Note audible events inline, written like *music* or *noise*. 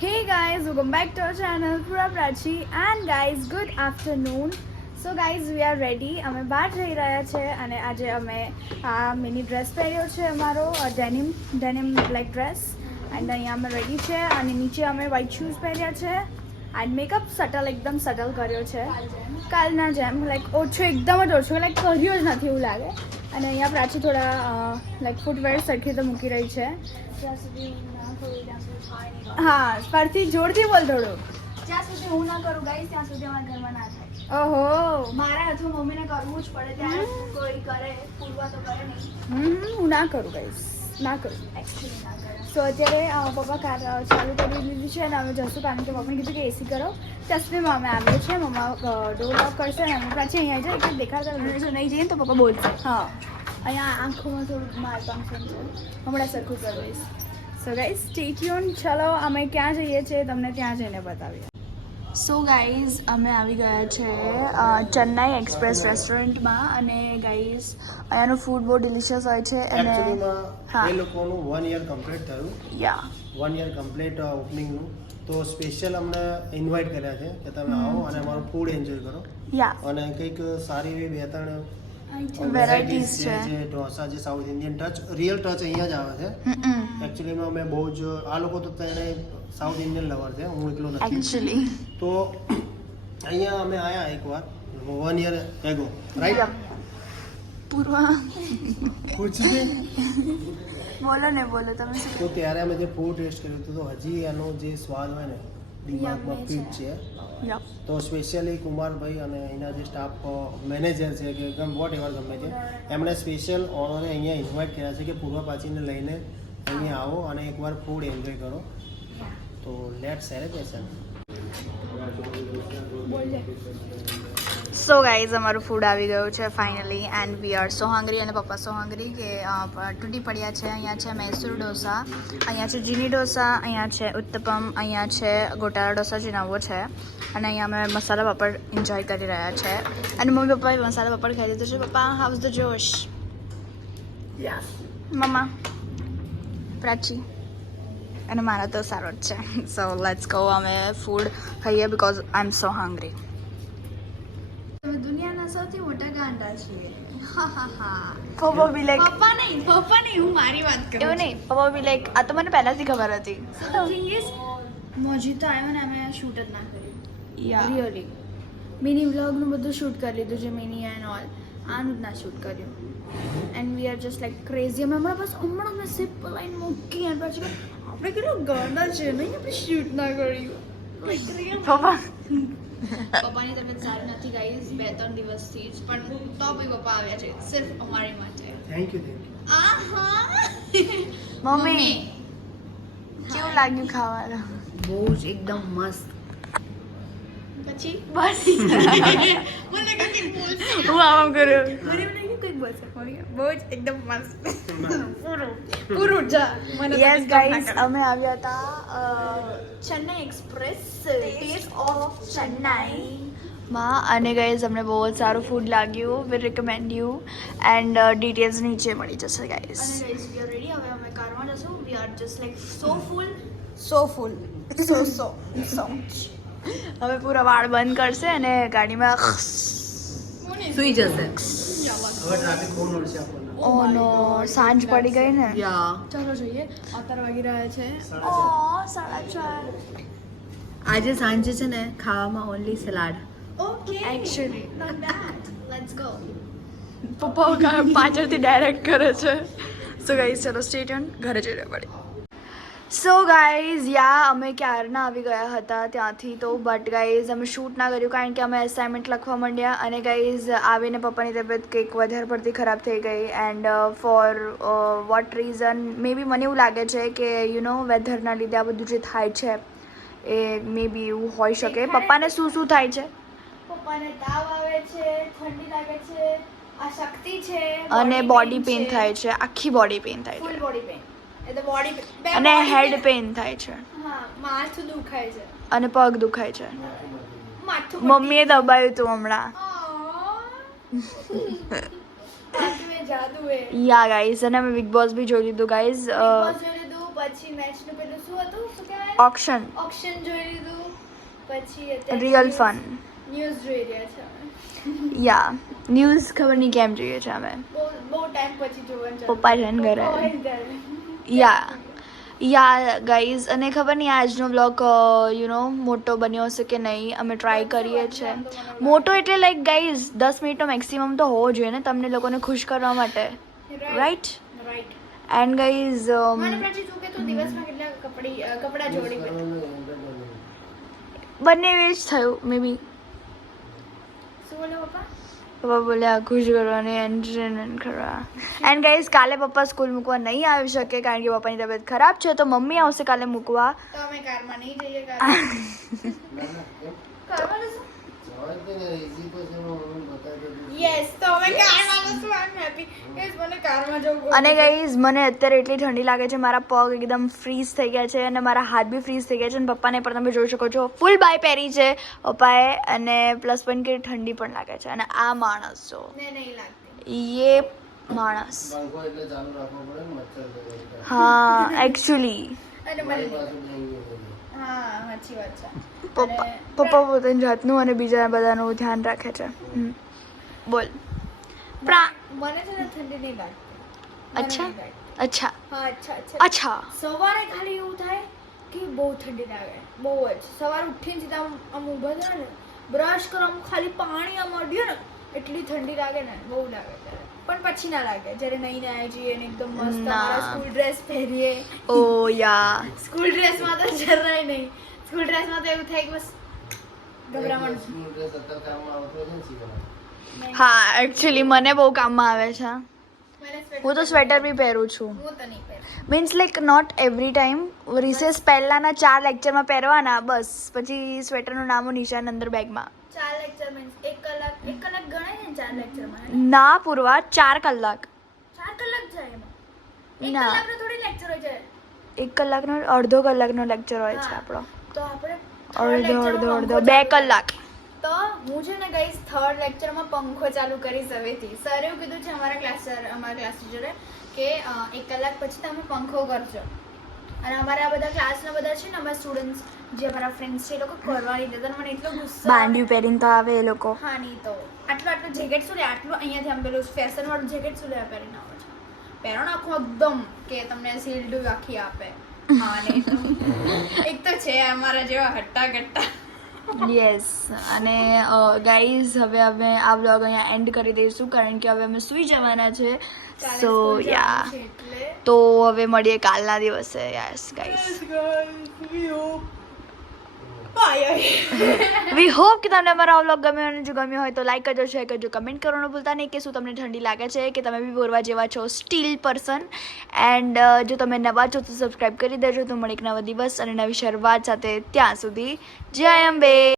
Hey guys, welcome back to our channel Pura Prachi. And guys, good afternoon. So guys we are ready અમે બહાર જઈ રહ્યા છે અને આજે અમે આ મિની ડ્રેસ પહેર્યો છે અમારો denim denim black dress and અહીંયા અમે રેડી છે અને નીચે અમે વ્હાઇટ શૂઝ પહેર્યા છે. એન્ડ મેકઅપ સટલ એકદમ સટલ કર્યો છે. કાલના જેમ લાઈક ઓછો એકદમ જ ઓછો લાઈક કર્યો જ નથી એવું લાગે. અને અહીંયા પ્રાચી થોડા લાઈક ફૂટવેર સરખી રીતે મૂકી રહી છે. ત્યાં સુધી. હા પરથી જોરથી બોલ થોડું. જ્યાં સુધી હું ના કરું ગાઈસ ત્યાં સુધી અમારા ઘરમાં ના થાય. ઓહો. મારા અથવા મમ્મીને કરવું જ પડે ત્યાં કોઈ કરે પૂરવા તો કરે નહીં. હું ના કરું ગાઈસ. ના કરું. તો સો અત્યારે પપ્પા કાર ચાલુ કરી દીધી છે અને અમે જશું કારણ કે પપ્પાને કીધું કે એસી કરો. ચશ્મીમાં અમે આવીએ છીએ મમ્મા ડોર લોક કરશે અને અમે પાછી અહીંયા જાય કે દેખાડતા જો નહીં જઈએ તો પપ્પા બોલશે. હા. અહીંયા આંખોમાં થોડુંક મારકામ છે. હમણાં સરખું કરીશ સો ગાઈઝ સ્ટેચ્યુન ચલો અમે ક્યાં જઈએ છીએ તમને ત્યાં જઈને બતાવીએ. સો ગાઈઝ અમે આવી ગયા છે ચેન્નાઈ એક્સપ્રેસ રેસ્ટોરન્ટમાં અને ગાઈઝ અહીંયાનું ફૂડ બહુ ડિલિશિયસ હોય છે અને હા. એ લોકોનું વન યર કમ્પ્લીટ થયું. યા વન યર કમ્પ્લીટ ઓપનિંગનું તો સ્પેશિયલ અમને ઇન્વાઇટ કર્યા છે કે તમે આવો અને અમારું ફૂડ એન્જોય કરો. યા અને કંઈક સારી એવી બે ત્રણ વેરાયટીઝ વેરાયટીઝ છે છે જે ઢોસા જે South Indian touch real touch અહીંયા જ આવે છે હમ એકચ્યુઅલીમાં અમે બહુ જ આ લોકો તો તેને સાઉથ ઇન્ડિયન લવર છે હું એકલો નથી એકચ્યુઅલી તો અહીંયા અમે આવ્યા એકવાર one year ago right Purva કુછ ભી બોલો ને બોલો તમે શું તો ત્યારે અમે જે ફૂડ ટેસ્ટ કર્યું હતું તો હજી એનો જે સ્વાદ હોય ને દિમાગમાં ફિટ છે. તો સ્પેશિયલી કુમારભાઈ અને અહીંના જે સ્ટાફ મેનેજર છે કે ગમ વોટ એવર ગમે છે એમણે સ્પેશિયલ ઓનરને અહીંયા ઇન્વાઇટ કર્યા છે કે પૂર્વ પાછીને લઈને અહીંયા આવો અને એકવાર ફૂડ એન્જોય કરો. તો લેટ સેલિબ્રેશન સો ગાઈઝ અમારું ફૂડ આવી ગયું છે finally and we are so hungry અને પપ્પા સો હંગરી કે તૂટી પડ્યા છે. અહીંયા છે મૈસૂર ઢોસા અહીંયા છે જીની ઢોસા અહીંયા છે ઉત્તપમ અહીંયા છે ગોટાળા ઢોસા જે નવો છે. અને અહીંયા અમે મસાલા પાપડ એન્જોય કરી રહ્યા છે. અને મમ્મી પપ્પાએ મસાલા પાપડ ખાઈ લીધું છે. પપ્પા હાઉસ ધ જોશ મમ્મા પ્રાચી. અને મારા તો સારો જ છે. સો લેટ્સ ગો અમે ફૂડ ખાઈએ because I am so hungry દુનિયાના સૌથી મોટા ગાંડા છીએ. પપ્પા બી લાઈક પપ્પા નહીં પપ્પા નહીં હું મારી વાત કરું એવું નહીં પપ્પા બી લાઈક આ તો મને પહેલાથી ખબર હતી. થિંગ ઇઝ મોજીતો આવ્યો ને અમે શૂટ જ ના કર્યું યા રિયલી મિની વ્લોગનું બધું શૂટ કરી લીધું છે મિની એન્ડ ઓલ આનું જ ના શૂટ કર્યું. And we are just like crazy અમે હમણાં બસ હમણાં મેં સિપ લાઈન મૂકી અને પછી આપણે કેટલો ગાંડા છે નહીં આપણે શૂટ ના કર્યું. પપ્પા. પપ્પાની તબિયત સારી નથી ગાઈઝ બે ત્રણ દિવસથી જ પણ તો બી પપ્પા આવ્યા છે સિર્ફ અમારી માટે. થેન્ક યુ થેન્ક યુ આહા. મમ્મી. કેવું લાગ્યું ખાવાનું? બહુ જ એકદમ મસ્ત પછી બસ મને લાગ્યું કે બોલશે હું આમ કર્યું મને એવું લાગ્યું કંઈક બોલશે મમ્મી બહુ જ એકદમ મસ્ત પૂરું જા મને યસ ગાઈસ અમે આવ્યા હતા Chennai express taste of Chennai માં અને ગાઈઝ અમને બહુ જ સારું ફૂડ લાગ્યું we recommend you and details નીચે મળી જશે ગાઈઝ અને ગાઈઝ વી આર રેડી હવે અમે કારમાં જશું we are just like so full so full so so so હવે પૂરા વાળ બંધ કરશે અને ગાડીમાં સુઈ જશે. હવે ટ્રાફિક બહુ નડશે આપણને. ઓ નો સાંજ પડી ગઈ ને. ચલો જોઈએ. અત્યારે વાગી રહ્યા છે. સાડા ચાર. આજે સાંજે છે ને ખાવામાં only salad okay Actually. Not bad let's go પપ્પા પાછળથી ડાયરેક્ટ કરે છે. સો ગાઈઝ ચલો સ્ટેટ ઘરે જઈને પડી સો ગાઈઝ યા અમે ક્યારના આવી ગયા હતા ત્યાંથી તો બટ ગાઈઝ અમે શૂટ ના કર્યું કારણ કે અમે અસાઇનમેન્ટ લખવા માંડ્યા અને ગાઈઝ આવીને પપ્પાની તબિયત કંઈક વધારે પડતી ખરાબ થઈ ગઈ and for what reason maybe મને એવું લાગે છે કે યુ નો વેધરના લીધે આ બધું જે થાય છે એ મે બી એવું હોઈ શકે. પપ્પાને શું શું થાય છે? પપ્પાને તાવ આવે છે ઠંડી લાગે છે આ શક્તિ છે અને બોડી પેઇન થાય છે આખી બોડી પેઇન થાય ફૂલ છે બોડી પેઇન એટલે બોડી અને હેડ પેઇન થાય છે. હા માથું દુખાય છે. અને પગ દુખાય છે. માથું મમ્મીએ દબાયું હતું હમણાં. યા ગાઈઝ અને મેં બિગ બોસ બી જોઈ લીધું ગાઈઝ બસ જોઈ પછી મેચનું પેલું શું હતું? શું કહેવાય? ઓપ્શન ઓપ્શન જોઈ લીધું પછી રિયલ ફન ન્યૂઝ જોઈ રહ્યા છે. યા ન્યૂઝ ખબર નહીં કેમ જોઈએ છે અમે. બહુ ટાઈમ પછી જોવાનું પપ્પા છે ને ઘરે. યા યા ગાઈઝ અને ખબર નહીં આજનો બ્લોગ યુ નો મોટો બન્યો હશે કે નહીં અમે ટ્રાય કરીએ છીએ. મોટો એટલે લાઈક ગાઈઝ દસ મિનિટનો મેક્સિમમ તો હોવો જોઈએ ને તમને લોકોને ખુશ કરવા માટે. રાઈટ એન્ડ ગાઈઝ બંને પછી તું કે તું દિવસમાં કેટલા કપડી અ, કપડાં જોડી પહેરે? બંને જ થયું મે બી શું બોલો પપ્પા? પપ્પા બોલ્યા ખુશ કરવાની એન્ટરટેનમેન્ટ કરવા એન્ડ ગાઈઝ કાલે પપ્પા સ્કૂલ મૂકવા નહીં આવી શકે કારણ કે પપ્પાની તબિયત ખરાબ છે તો મમ્મી આવશે કાલે મૂકવા. તો અમે કારમાં નહીં જઈએ *laughs* અને ગાઈઝ મને અત્યારે એટલી ઠંડી લાગે છે મારા પગ એકદમ ફ્રીઝ થઈ ગયા છે અને મારા હાથ બી ફ્રીઝ થઈ ગયા છે અને પપ્પાને પણ તમે જોઈ શકો છો ફૂલ બાય પહેરી છે પપ્પાએ અને પ્લસ પણ કે ઠંડી પણ લાગે છે. અને આ માણસ જો. ને યે માણસ. હા એકચ્યુઅલી હા સાચી વાત છે. પપ્પા પપ્પા પોતાની જાતનું અને બીજા બધાનું ધ્યાન રાખે છે. બોલ. પ્રા મને છે ને ઠંડી નહીં લાગતી અચ્છા? અચ્છા. હા અચ્છા અચ્છા. અચ્છા. સવારે ખાલી એવું થાય કે બહુ ઠંડી લાગે. બહુ જ. સવારે ઉઠીને સીધા આમ ઊભા થાય ને બ્રશ કરો આમ ખાલી પાણી આમ અડ્યું ને એટલી ઠંડી લાગે ને બહુ લાગે ત્યારે. પણ પછી ના લાગે. જ્યારે નહીં નાયા જઈએ ને એકદમ મસ્ત ના. અમારા સ્કૂલ ડ્રેસ પહેરીએ. ઓ યા. સ્કૂલ ડ્રેસમાં તો જરાય નહીં સ્કૂલ ડ્રેસમાં તો એવું થાય કે બસ ગભરામણ. સ્કૂલ ડ્રેસ અત્યારે કામમાં આવતો છે ને. હા એકચ્યુઅલી મને બહુ કામમાં આવે છે. હું તો સ્વેટર બી પહેરું છું. હું તો નહીં પહેરું. Means like not every time recess પહેલાંના ચાર લેક્ચરમાં પહેરવાના બસ. પછી સ્વેટરનું નામો નિશાન અંદર બેગમાં ચાર લેક્ચર મીન્સ એક કલાક એક કલાક ગણાય ને ચાર લેક્ચરમાં ના પૂરવા ચાર કલાક. ચાર કલાક જાય એમાં? ના. કલાકનો થોડી લેક્ચર હોય છે એક કલાકનો અડધો કલાકનો લેક્ચર હોય છે. આપણો. તો આપણે અડધો અડધો અડધો. બે કલાક. તો હું છે ને ગઈ થર્ડ લેક્ચરમાં પંખો ચાલુ કરીશ હવેથી સર એવું કીધું છે અમારા ક્લાસ અમારા ક્લાસ ટીચરે કે એક કલાક પછી તમે પંખો કરજો. અને અમારા આ બધા ક્લાસના બધા છે ને અમારા સ્ટુડન્ટ્સ જે અમારા ફ્રેન્ડ્સ છે એ લોકો કરવા નહીં દેતા મને એટલો ગુસ્સો. બાંડ્યું પહેરીને તો આવે એ લોકો. હા નહીં તો. આટલું આટલું જેકેટ શું લે? આટલું અહીંયાથી આમ પેલું ફેશન વાળું જેકેટ શું લે પહેરીને આવો છો? પહેરો ને આખું એકદમ કે તમને શિલ્ડ આખી આપે. હા ને *laughs* એક તો છે અમારા જેવા હટ્ટા ગટ્ટા યસ અને ગાઈઝ હવે અમે આ બ્લોગ અહીંયા એન્ડ કરી દઈશું કારણ કે હવે અમે સૂઈ જવાના છે. સો યા તો હવે મળીએ કાલના દિવસે. યસ ગાઈઝ વી હોપ કે તમને અમારો વ્લોગ ગમ્યો અને જો ગમ્યો હોય તો લાઈક કરજો શેર કરજો કમેન્ટ કરવાનું ભૂલતા નહીં કે શું તમને ઠંડી લાગે છે, કે તમે બી બોરવા જેવા છો સ્ટીલ પર્સન એન્ડ જો તમે નવા છો તો સબસ્ક્રાઈબ કરી દેજો. તો મળે એક નવા દિવસ અને નવી શરૂઆત સાથે ત્યાં સુધી. જય અંબે!